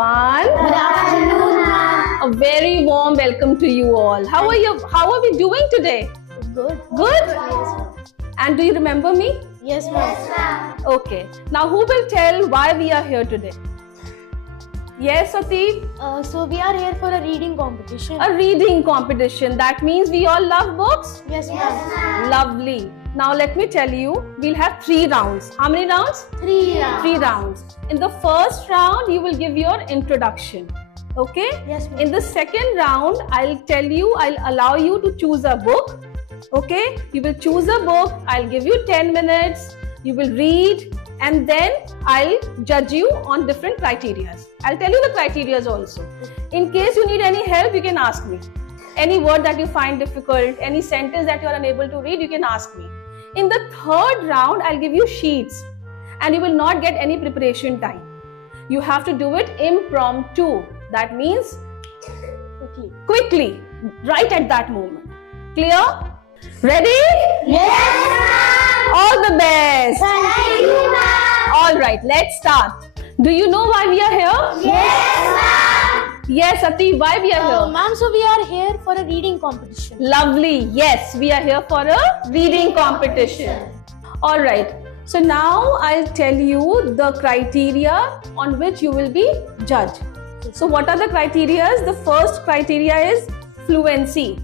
everyone. Good afternoon, ma'am. A very warm welcome to you all. How are you? How are we doing today? Good. Good? Yes, ma'am. And do you remember me? Yes, ma'am. Okay. Now who will tell why we are here today? Yes, Atif? So we are here for a reading competition. A reading competition. That means we all love books? Yes, ma'am. Lovely. Now let me tell you, we'll have 3 rounds. How many rounds? 3 rounds. 3 rounds. In the first round, you will give your introduction. Okay? Yes, ma'am. In the second round, I'll allow you to choose a book. Okay? You will choose a book. I'll give you 10 minutes. You will read and then I'll judge you on different criteria. I'll tell you the criteria also. In case you need any help, you can ask me. Any word that you find difficult, any sentence that you are unable to read, you can ask me. In the third round, I'll give you sheets and you will not get any preparation time. You have to do it impromptu. That means quickly, right at that moment. Clear? Ready? Yes, ma'am. All the best. Thank you, ma'am. All right, let's start. Do you know why we are here? Yes, ma'am. Yes, Atif, why we are here? Ma'am, so we are here for a reading competition. Lovely. Yes, we are here for a reading competition. All right. So now I'll tell you the criteria on which you will be judged. So what are the criteria? The first criteria is fluency.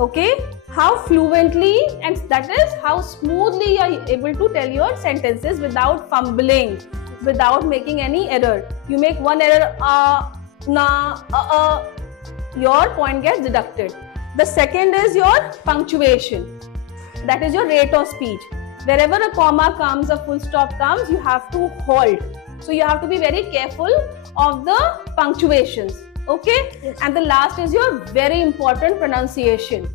Okay? How fluently, and that is how smoothly you are able to tell your sentences without fumbling, without making any error. You make one error, your point gets deducted. The second is your punctuation. That is your rate of speech. Wherever a comma comes, a full stop comes, you have to halt. So you have to be very careful of the punctuations. Okay? Yes. And the last is your very important pronunciation.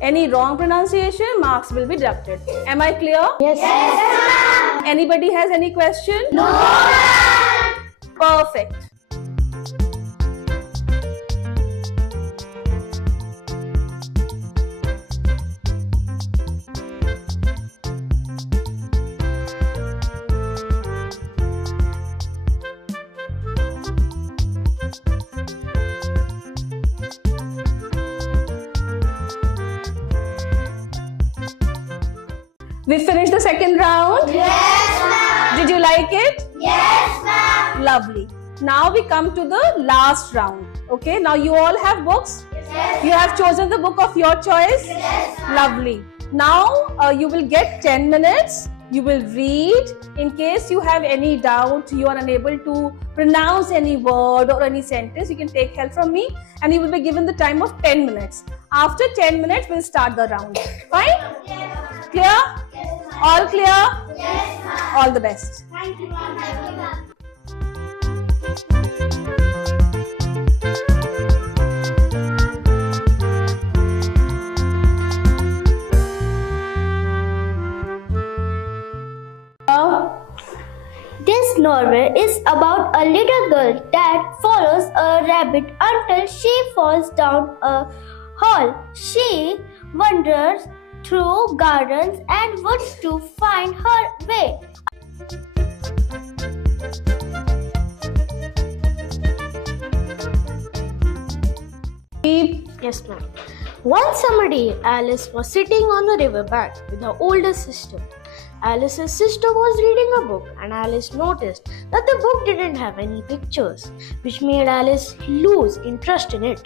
Any wrong pronunciation, marks will be deducted. Am I clear? Yes, ma'am. Anybody has any question? No, ma'am. Perfect. We finished the second round? Yes, ma'am. Did you like it? Yes, ma'am. Lovely. Now we come to the last round. Okay, now you all have books? Yes. You have chosen the book of your choice? Yes, ma'am. Lovely. Now you will get 10 minutes. You will read. In case you have any doubt, you are unable to pronounce any word or any sentence, you can take help from me and you will be given the time of 10 minutes. After 10 minutes, we'll start the round. Fine? Yes, Clear? ma'am. Yes, ma'am. All clear? Yes, ma'am. All the best. Thank you, ma'am. Thank you, ma'am. This novel is about a little girl that follows a rabbit until she falls down a hole. She wanders through gardens and woods to find her way. Yes, ma'am. One summer day, Alice was sitting on the river bank with her older sister. Alice's sister was reading a book, and Alice noticed that the book didn't have any pictures, which made Alice lose interest in it.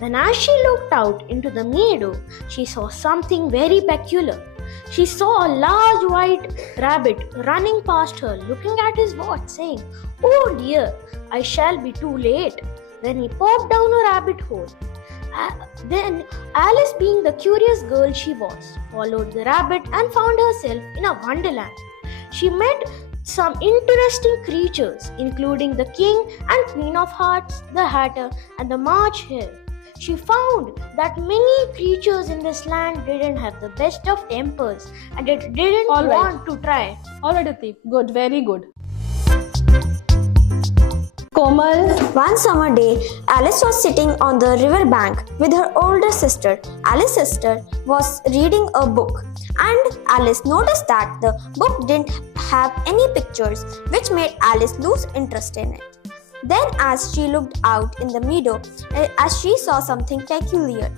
Then, as she looked out into the meadow, she saw something very peculiar. She saw a large white rabbit running past her, looking at his watch, saying, "Oh dear, I shall be too late." Then he popped down a rabbit hole. Then Alice, being the curious girl she was, followed the rabbit and found herself in a wonderland. She met some interesting creatures, including the King and Queen of Hearts, the Hatter, and the March Hare. She found that many creatures in this land didn't have the best of tempers and it didn't All right. want to try. All right, Atif. Good. Very good. Komal. One summer day, Alice was sitting on the river bank with her older sister. Alice's sister was reading a book, and Alice noticed that the book didn't have any pictures, which made Alice lose interest in it. Then, as she looked out in the meadow, as she saw something peculiar.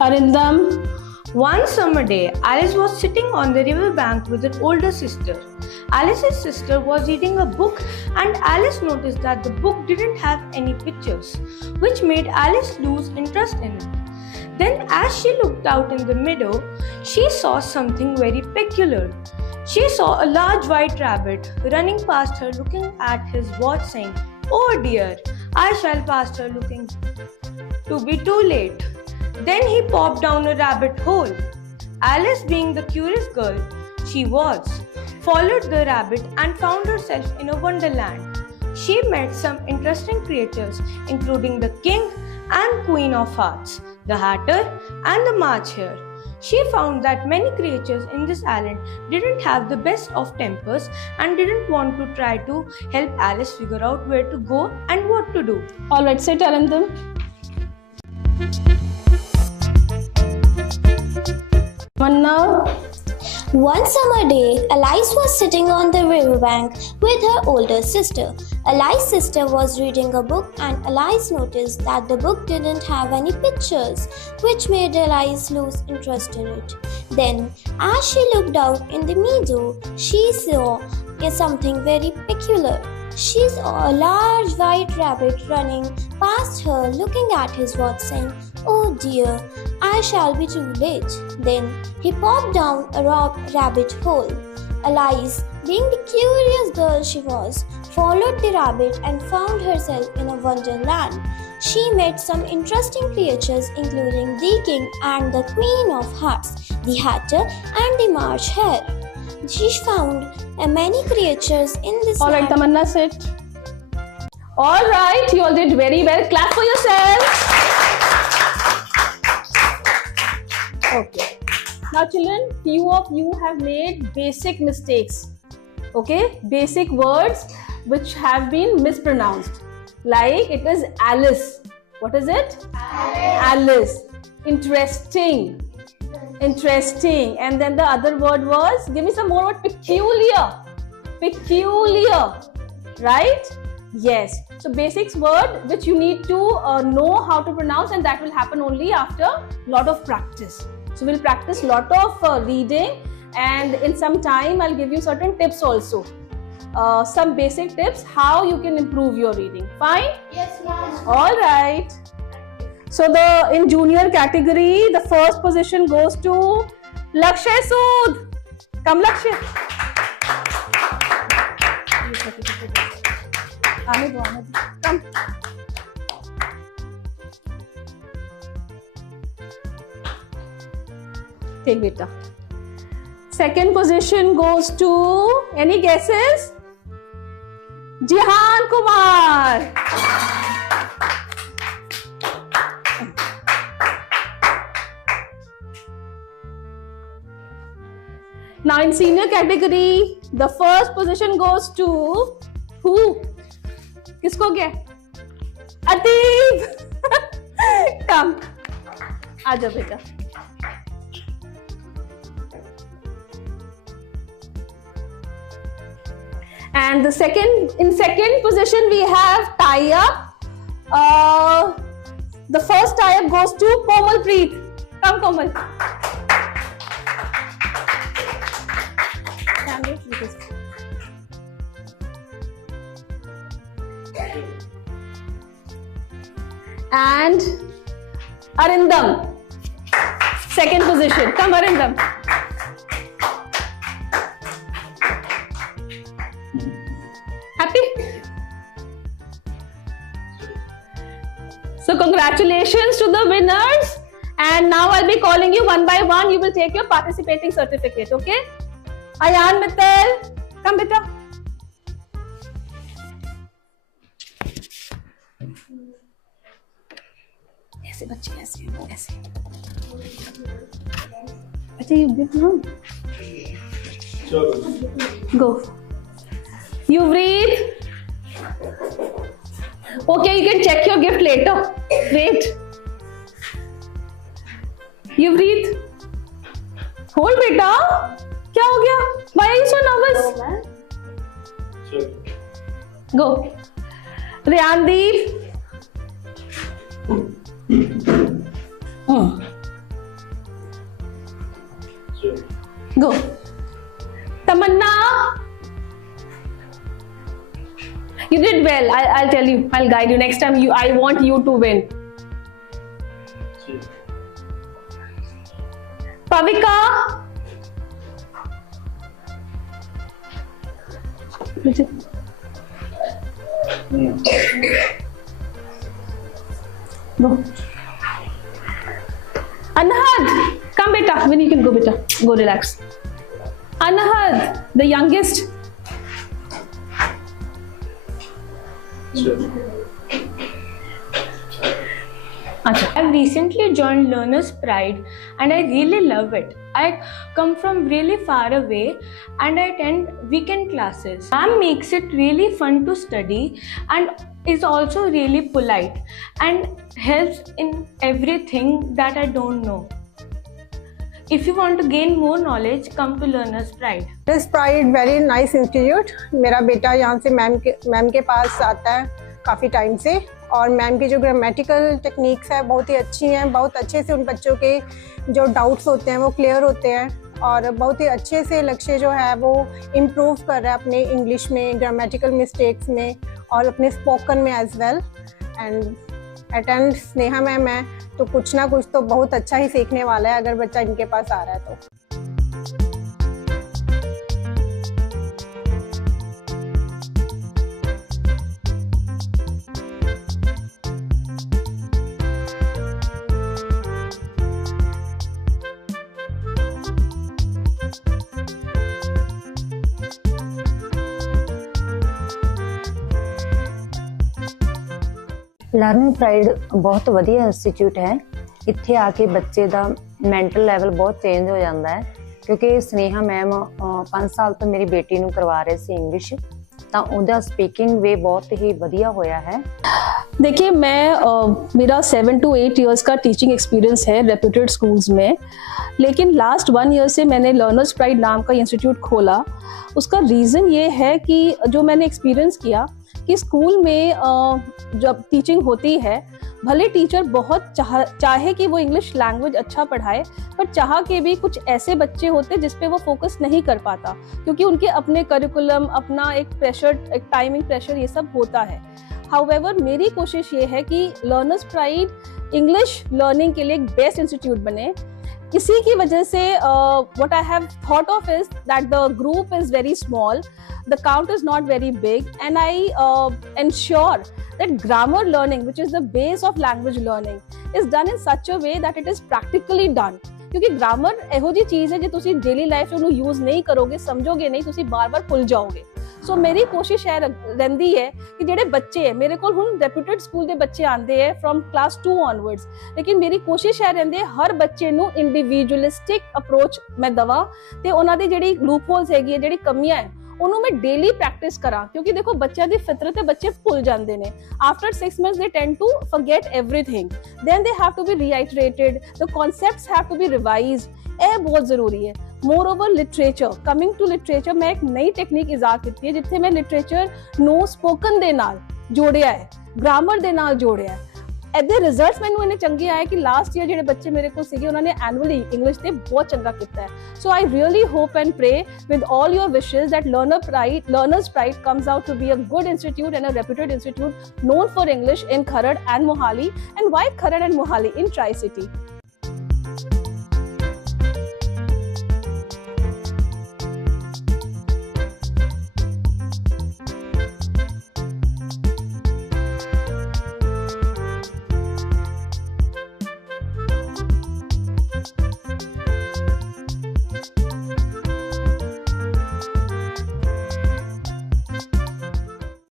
Arindam. One summer day, Alice was sitting on the river bank with her older sister. Alice's sister was reading a book, and Alice noticed that the book didn't have any pictures, which made Alice lose interest in it. Then, as she looked out in the meadow, she saw something very peculiar. She saw a large white rabbit running past her, looking at his watch, saying, "Oh dear, I shall pass her looking to be too late." Then he popped down a rabbit hole. Alice, being the curious girl she was, followed the rabbit and found herself in a wonderland. She met some interesting creatures, including the king and queen of hearts, the hatter, and the March Hare. She found that many creatures in this island didn't have the best of tempers and didn't want to try to help Alice figure out where to go and what to do. Alright, sit, Arindam. Manna. One summer day, Alice was sitting on the riverbank with her older sister. Alice's sister was reading a book, and Alice noticed that the book didn't have any pictures, which made Alice lose interest in it. Then, as she looked out in the meadow, she saw something very peculiar. She saw a large white rabbit running past her, looking at his watch, saying, "Oh dear, I shall be too late." Then he popped down a rabbit hole. Alice, being the curious girl she was, followed the rabbit and found herself in a wonderland. She met some interesting creatures, including the king and the queen of hearts, the hatter, and the March Hare. She found many creatures in this Alright, land. Tamanna, sit. Alright, you all did very well. Clap for yourselves. Okay. Now, children, few of you have made basic mistakes. Okay? Basic words which have been mispronounced. Like it is Alice. What is it? Alice. Interesting. Interesting. And then the other word was, give me some more word, peculiar. Peculiar. Right? Yes. So basics word which you need to know how to pronounce, and that will happen only after lot of practice. So we'll practice lot of reading, and in some time I'll give you certain tips also. Some basic tips how you can improve your reading. Fine? Yes, ma'am. All right. So in junior category, the first position goes to Lakshay Sood. Come, Lakshay. Come. Take beta. Second position goes to, any guesses? Jihan Kumar. Now in senior category, the first position goes to who? Kisko gaya? Ateeb. Come. Aaja beta. And in second position we have tie up. The first tie up goes to Komal Preet. Come, Komal. And Arindam. Second position. Come, Arindam. Happy? So congratulations to the winners, and now I'll be calling you one by one. You will take your participating certificate, okay? Ayan Mittal, come beta. ऐसे बच्चे ऐसे अच्छा you give now. Go. You breathe. Okay, you can check your gift later. Wait. You breathe. Hold beta. क्या हो गया? Why are you so nervous? Go. Riyandeep. Go. Tamanna. You did well. I'll tell you. I'll guide you. Next time I want you to win. Pavika. Go. Anahad, come beta. When you can go beta. Go relax. Anahad, the youngest. I've recently joined Learner's Pride and I really love it. I come from really far away and I attend weekend classes. Ma'am makes it really fun to study and is also really polite and helps in everything that I don't know. If you want to gain more knowledge, come to Learner's Pride. Learner's Pride very nice institute. मेरा बेटा यहाँ से ma'am के पास आता है काफ़ी time से, और मैम की जो ग्रामेटिकल टेक्निक्स है बहुत ही अच्छी हैं। बहुत अच्छे से उन बच्चों के जो डाउट्स होते हैं वो क्लियर होते हैं, और बहुत ही अच्छे से लक्ष्य जो है वो इम्प्रूव कर रहा है अपने इंग्लिश में, ग्रामेटिकल मिस्टेक्स में और अपने स्पोकन में as well. And attend Sneha ma'am है तो कुछ ना कुछ तो बहुत अच्छा ही सीखने वाला है अगर बच्चा इनके पास आ रहा है तो। ਲਰਨਿੰਗ ਪ੍ਰਾਈਡ ਬਹੁਤ ਵਧੀਆ ਇੰਸਟੀਚਿਊਟ ਹੈ। ਇੱਥੇ ਆ ਕੇ ਬੱਚੇ ਦਾ ਮੈਂਟਲ ਲੈਵਲ ਬਹੁਤ ਚੇਂਜ ਹੋ ਜਾਂਦਾ ਹੈ, ਕਿਉਂਕਿ ਸਨੇਹਾ ਮੈਮ 5 ਸਾਲ ਤੋਂ ਮੇਰੀ ਬੇਟੀ ਨੂੰ ਕਰਵਾ ਰਹੇ ਸੀ ਇੰਗਲਿਸ਼, ਤਾਂ ਉਹਦਾ स्पीकिंग वे बहुत ही बढ़िया होया है। देखिए मेरा 7 to 8 इयर्स का टीचिंग एक्सपीरियंस है रेप्यूटेड स्कूल्स में, लेकिन लास्ट 1 ईयर से मैंने लर्नर्स प्राइड नाम का इंस्टीट्यूट खोला। उसका रीज़न ये है कि जो मैंने एक्सपीरियंस किया कि स्कूल में जब टीचिंग होती है, भले टीचर बहुत चाहे कि वो इंग्लिश लैंग्वेज अच्छा पढ़ाए, पर चाह के भी कुछ ऐसे बच्चे होते जिस पे वो फोकस नहीं कर पाता, क्योंकि उनके अपने करिकुलम, अपना एक प्रेशर, एक टाइमिंग प्रेशर, ये सब होता है। हाउएवर मेरी कोशिश ये है कि लर्नर्स प्राइड इंग्लिश लर्निंग के लिए एक बेस्ट इंस्टीट्यूट बने। इसी की वजह से what I have thought of is that the group is very small, the count is not very big, and I ensure that grammar learning, which is the base of language learning, is done in such a way that it is practically done. क्योंकि grammar ਇਹੋ ਜਿਹੀ ਚੀਜ਼ ਹੈ ਜੇ ਤੁਸੀਂ daily life 'ਚ ਉਹਨੂੰ use ਨਹੀਂ ਕਰੋਗੇ, ਸਮਝੋਗੇ ਨਹੀਂ, ਤੁਸੀਂ ਬਾਰ-ਬਾਰ ਭੁੱਲ ਜਾਓਗੇ। ਸੋ ਮੇਰੀ ਕੋਸ਼ਿਸ਼ ਹੈ ਰਹਿੰਦੀ ਹੈ ਕਿ ਜਿਹੜੇ ਬੱਚੇ ਹੈ ਮੇਰੇ ਕੋਲ ਹੁਣ ਰੈਪਿਊਟਡ ਸਕੂਲ ਦੇ ਬੱਚੇ ਆਉਂਦੇ ਹੈ ਫਰਮ ਕਲਾਸ 2 ऑनवर्ड्स, ਲੇਕਿਨ ਮੇਰੀ ਕੋਸ਼ਿਸ਼ ਹੈ ਰਹਿੰਦੀ ਹੈ ਹਰ ਬੱਚੇ ਨੂੰ ਇੰਡੀਵਿਜੂਅਲਿਸਟਿਕ ਅਪਰੋਚ ਮੈਂ ਦਵਾਂ ਤੇ ਉਹਨਾਂ ਦੀ ਜਿਹੜੀ ਲੂਪ ਹੋਲਸ ਹੈਗੀ ਹੈ, ਜਿਹੜੀ ਕਮੀਆਂ ਹੈ, ਉਹਨੂੰ ਮੈਂ ਡੇਲੀ ਪ੍ਰੈਕਟਿਸ ਕਰਾਂ। ਕਿਉਂਕਿ ਦੇਖੋ ਬੱਚਿਆਂ ਦੀ ਫਿਤਰਤ ਹੈ, ਬੱਚੇ ਭੁੱਲ ਜਾਂਦੇ ਨੇ। After 6 months they tend to forget everything, then they have to be reiterated, the concepts have to be revised। ਇਹ ਬਹੁਤ ਜ਼ਰੂਰੀ ਹੈ। Moreover literature, coming to literature, मैं एक नई टेक्निक इजाद की है जिथे मैं लिटरेचर नो स्पोकन दे नाल जोड़िया है, ग्रामर दे नाल जोड़िया है। ਇਹਦੇ ਰਿਜ਼ਲਟਸ ਮੈਨੂੰ ਇਹਨੇ ਚੰਗੇ ਆਏ ਕਿ ਲਾਸਟ ਈਅਰ ਜਿਹੜੇ ਬੱਚੇ ਮੇਰੇ ਕੋਲ ਸੀਗੇ ਉਹਨਾਂ ਨੇ ਐਨੂਅਲੀ ਇੰਗਲਿਸ਼ ਤੇ ਬਹੁਤ ਚੰਗਾ ਕੀਤਾ ਹੈ। So I really hope and pray with all your ਵਿਸ਼ੇਸ that Learner's Pride comes out to be a good institute and a reputed institute known for English in Kharad and Mohali. And why Kharad and Mohali? In Tri-City.